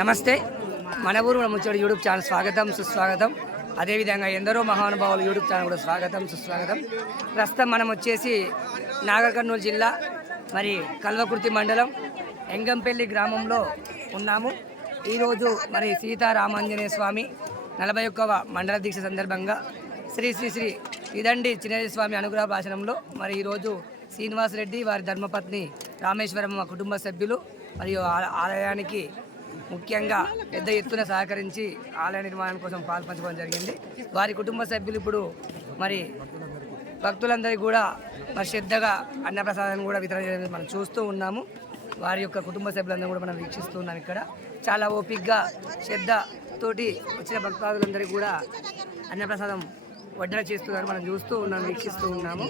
నమస్తే. మన ఊరు మన ముచ్చడి యూట్యూబ్ ఛానల్ స్వాగతం సుస్వాగతం. అదేవిధంగా ఎందరో మహానుభావులు యూట్యూబ్ ఛానల్ కూడా స్వాగతం సుస్వాగతం. ప్రస్తుతం మనం వచ్చేసి నాగర్ కర్నూలు జిల్లా మరి కల్వకుర్తి మండలం ఎంగంపల్లి గ్రామంలో ఉన్నాము. ఈరోజు మరి సీతారామాంజనేయ స్వామి 41వ మండల దీక్ష సందర్భంగా శ్రీ శ్రీ శ్రీ ఇదండి చిన్నజీ స్వామి అనుగ్రహ భాషణంలో మరి ఈరోజు శ్రీనివాసరెడ్డి వారి ధర్మపత్ని రామేశ్వరమ్మ కుటుంబ సభ్యులు మరియు ఆలయానికి ముఖ్యంగా పెద్ద ఎత్తున సహకరించి ఆలయ నిర్మాణం కోసం పాల్పంచుకోవడం జరిగింది. వారి కుటుంబ సభ్యులు ఇప్పుడు మరి భక్తులందరికీ కూడా మరి శ్రద్ధగా అన్నప్రసాదాన్ని కూడా వితరణ చేయడం మనం చూస్తూ ఉన్నాము. వారి యొక్క కుటుంబ సభ్యులందరూ కూడా మనం వీక్షిస్తున్నాం. ఇక్కడ చాలా ఓపికగా శ్రద్ధతోటి వచ్చిన భక్తాదులందరికీ కూడా అన్నప్రసాదం వడ్డన చేస్తున్నారు. మనం చూస్తూ ఉన్నాం, వీక్షిస్తూ ఉన్నాము.